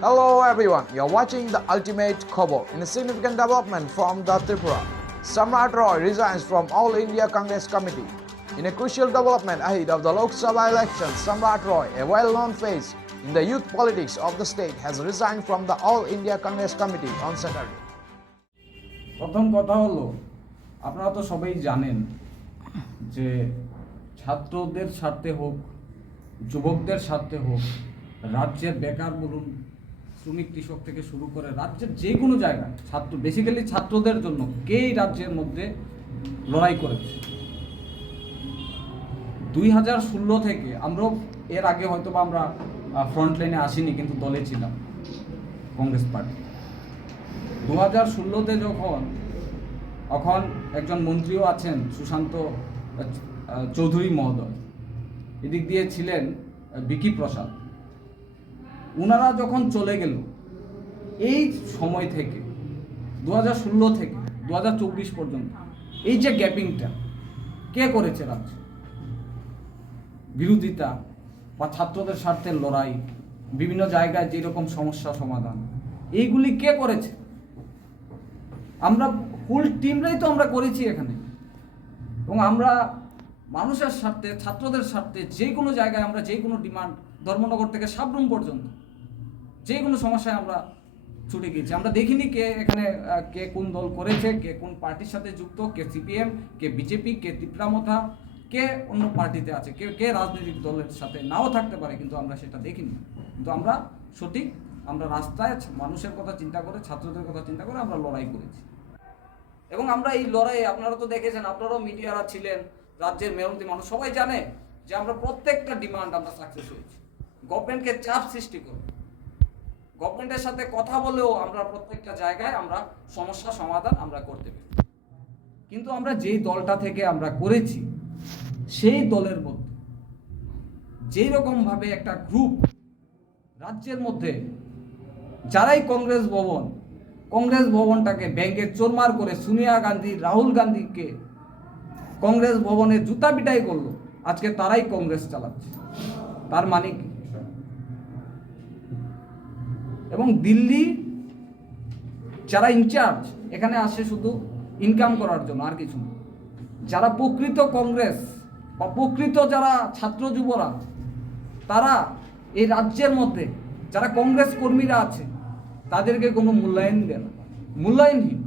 Hello everyone, you're watching the Ultimate Khobor. In a significant development from the Tripura, Samrat Roy resigns from All India Congress Committee. In a crucial development ahead of the Lok Sabha elections, Samrat Roy, a well-known face in the youth politics of the state, has resigned from the All India Congress Committee on Saturday. প্রথম কথা হলো, আপনারা তো সবাই জানেন যে ছাত্রদের স্বার্থে হোক, যুবকদের স্বার্থে হোক, রাজ্যের বেকার বলুন, শ্রমিক কৃষক থেকে শুরু করে রাজ্যের যে কোনো জায়গায় বেসিক্যালি ছাত্রদের জন্য কেই রাজ্যের মধ্যে লড়াই করেছে। 2016 থেকে আমরাও, এর আগে হয়তো বা আমরা ফ্রন্ট লাইনে আসিনি, কিন্তু দলে ছিলাম কংগ্রেস পার্টি। 2016-তে এখন একজন মন্ত্রীও আছেন, সুশান্ত চৌধুরী মহোদয়, এদিক দিয়ে ছিলেন বিকি প্রসাদ। ওনারা যখন চলে গেল, এই সময় থেকে 2016 থেকে 2024 পর্যন্ত এই যে গ্যাপিংটা কে করেছে রাজ্য? বিরোধিতা বা ছাত্রদের স্বার্থের লড়াই, বিভিন্ন জায়গায় যেরকম সমস্যা সমাধান, এইগুলি কে করেছে? আমরা ফুল টিমরাই তো আমরা করেছি এখানে। এবং আমরা মানুষের স্বার্থে, ছাত্রদের স্বার্থে যে কোনো জায়গায় আমরা যে কোনো ডিমান্ড, ধর্মনগর থেকে সাবরুম পর্যন্ত যে কোনো সমস্যায় আমরা ছুটে গিয়েছি। আমরা দেখিনি কে কোন দল করেছে, কে কোন পার্টির সাথে যুক্ত, কে সিপিএম, কে বিজেপি, কে ত্রিপুরামথা, কে অন্য পার্টিতে আছে, কে রাজনৈতিক দলের সাথে নাও থাকতে পারে, কিন্তু আমরা সেটা দেখিনি। কিন্তু আমরা আমরা রাস্তায় মানুষের কথা চিন্তা করে, ছাত্রদের কথা চিন্তা করে আমরা লড়াই করেছি। এবং আমরা এই লড়াইয়ে, আপনারা তো দেখেছেন, আপনারাও মিডিয়ারা ছিলেন, রাজ্যের মেহনতি মানুষ সবাই জানে যে আমরা প্রত্যেকটা ডিমান্ড আমরা সাকসেস হয়েছি। গভর্নমেন্টকে চাপ সৃষ্টি করে, গভর্নমেন্টের সাথে কথা বলেও আমরা প্রত্যেকটা জায়গায় আমরা সমস্যা সমাধান আমরা করতে পারি। কিন্তু আমরা যেই দলটা থেকে আমরা করেছি, সেই দলের মধ্যে যেই রকমভাবে একটা গ্রুপ রাজ্যের মধ্যে, যারাই কংগ্রেস ভবনটাকে ব্যাংকে চোরমার করে সোনিয়া গান্ধী, রাহুল গান্ধীকে কংগ্রেস ভবনে জুতা পিটাই করলো, আজকে তারাই কংগ্রেস চালাচ্ছে। তার মানে কি? এবং দিল্লি যারা ইনচার্জ এখানে আসে শুধু ইনকাম করার জন্য, আর কিছু না। যারা প্রকৃত কংগ্রেস বা প্রকৃত যারা ছাত্র যুবরা, তারা এই রাজ্যের মধ্যে যারা কংগ্রেস কর্মীরা আছে, তাদেরকে কোনো মূল্যায়ন দেয় না, মূল্যায়নহীন।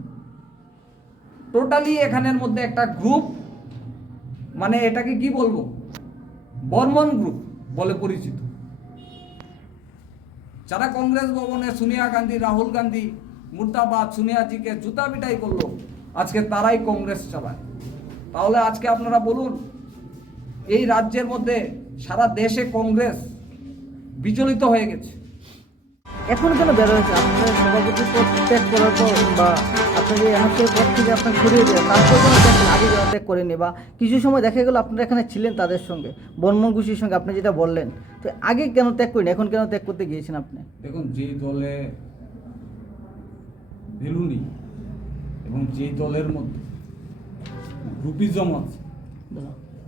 টোটালি এখানের মধ্যে একটা গ্রুপ, মানে এটাকে কি বলবো, বর্মন গ্রুপ বলে পরিচিত। যারা কংগ্রেস ভবনে সোনিয়া গান্ধী, রাহুল গান্ধী, মুর্দাবাদ, সোনিয়াজিকে জুতা পিটাই করলো, আজকে তারাই কংগ্রেস চালায়। তাহলে আজকে আপনারা বলুন, এই রাজ্যের মধ্যে সারা দেশে কংগ্রেস বিচলিত হয়ে গেছে। এখন কেন বের হয়েছে? আপনার সভাপতি পদ ত্যাগ করার পর, বা আপনাকে এমনকি পদ থেকে আপনার সরিয়ে দেয়, তারপর কেন আগে ত্যাগ করেনি? বা কিছু সময় দেখা গেল আপনারা এখানে ছিলেন তাদের সঙ্গে, বর্মন গোষ্ঠীর সঙ্গে, আপনি যেটা বললেন, তো আগে কেন ত্যাগ করেন, এখন কেন ত্যাগ করতে গিয়েছেন আপনি? দেখুন, যে দলে ভ্যালু নেই এবং যে দলের মধ্যে গ্রুপিজম আছে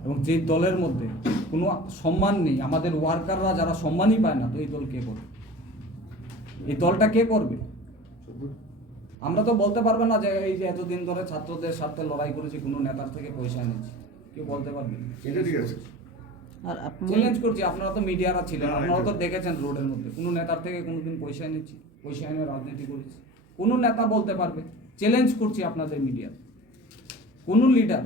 এবং যে দলের মধ্যে কোনো সম্মান নেই, আমাদের ওয়ার্কাররা যারা সম্মানই পায় না, তো এই দল কে করবে? এই দলটা কে করবে? আমরা তো বলতে পারবো না যে এই যে এতদিন ধরে ছাত্রদের সাথে লড়াই করেছি, কোনো নেতার থেকে পয়সা এনেছি, কেউ বলতে পারবে? আর আপনি চ্যালেঞ্জ করছি, আপনারা তো মিডিয়ারা ছিলেন, আপনারা তো দেখেছেন রোডের মধ্যে কোনো নেতার থেকে কোনোদিন পয়সা এনেছি, পয়সা এনে রাজনীতি করেছি? কোনো নেতা বলতে পারবে? চ্যালেঞ্জ করছি আপনাদের মিডিয়া, কোনো লিডার।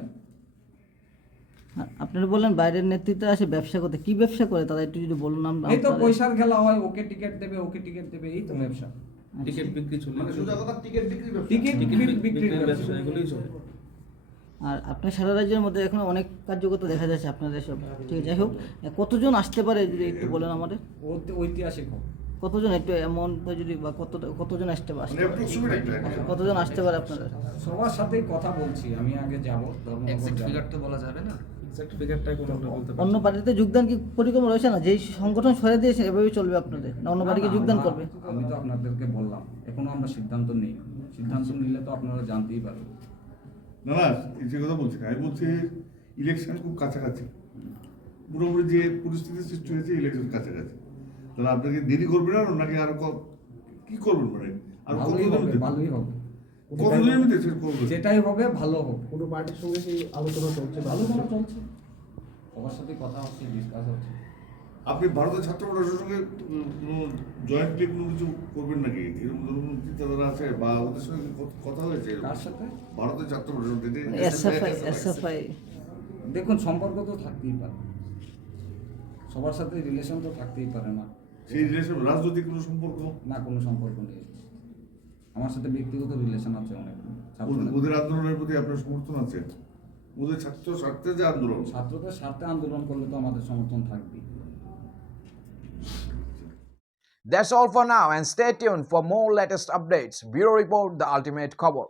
আপনারা বললেন বাইরের নেতৃত্বে আসে ব্যবসা করতে, কি ব্যবসা করে তারা একটু যদি বলুন। আমরা এই তো পয়সার খেলা হয়, ওকে টিকিট দেবে, এই তো ব্যবসা। টিকিট বিক্রি চলে, মানে সোজা কথা টিকিট বিক্রির ব্যবসা, এগুলোই চলে। আর আপনার সারা রাজ্যের মধ্যে এখন অনেক কার্যকর্তা দেখা যাচ্ছে আপনাদের সব, ঠিক আছে। যাই হোক, কতজন আসতে পারে যদি একটু বলেন আমাদের? ঐতিহাসিক কতজন, একটু এমন যদি, বা কতজন আসতে পারে, কতজন আসতে পারে আপনাদের? সবার সাথেই কথা বলছি, আমি আগে যাব। ফিগার তো বলা যাবে না, এক্সাক্ট ফিগারটা কোনো আমরা বলতে পারি। অন্য পার্টিতে যোগদান কি পরিকল্পনা রয়েছে না? যেই সংগঠন সরে দিয়েছে এভাবেই চলবে আপনাদের, না অন্য পার্টিকে যোগদান করবে? আমি তো আপনাদেরকে বললাম, এখনো আমরা সিদ্ধান্ত নেই। সিদ্ধান্ত নিলে তো আপনারা জানতেই পারবেন। না যে কথা বলছি না, আমি বলছি ইলেকশন খুব কাছাকাছি, পুরোপুরি যে পরিস্থিতি সৃষ্টি হয়েছে ইলেকশন কাছাকাছি, তাহলে আপনাকে দেরি করবে না নাকি আরো কি করবেন মানে আর ভালোই কতদিনের হবে, মধ্যে ভালোই হবে। কতদিনের মধ্যে শেষ করবেন? যেটাই হবে ভালো হবে। কোনো পার্টির সঙ্গে কি আলোচনা চলছে? আলোচনা চলছে, সবার সাথে কথা হচ্ছে, ডিসকাস হচ্ছে। আপনি ভারতের ছাত্র ফেডারেশনের সঙ্গে জয়েন্টলি কোনো কিছু করবেন নাকি এরকম ধরুন চিন্তাধারা আছে বা ওদের সঙ্গে কি কথা হয়েছে কার সাথে? ভারতের ছাত্র ফেডারেশন এসএফআই দেখুন, সম্পর্ক তো থাকতেই পারে, সবার সাথে রিলেশন তো থাকতেই পারে না। সেই রিলেশন রাজনৈতিক কোনো সম্পর্ক না, কোনো সম্পর্ক নেই। আমার সাথে ব্যক্তিগত রিলেশন আছে অনেক। ওদের আন্দোলনের প্রতি আপনার সমর্থন আছে? ওদের ছাত্র স্বার্থে যে আন্দোলন, ছাত্রদের স্বার্থে আন্দোলন করলে তো আমাদের সমর্থন থাকবেই। That's all for now and stay tuned for more latest updates. Bureau Report, The Ultimate Khobor.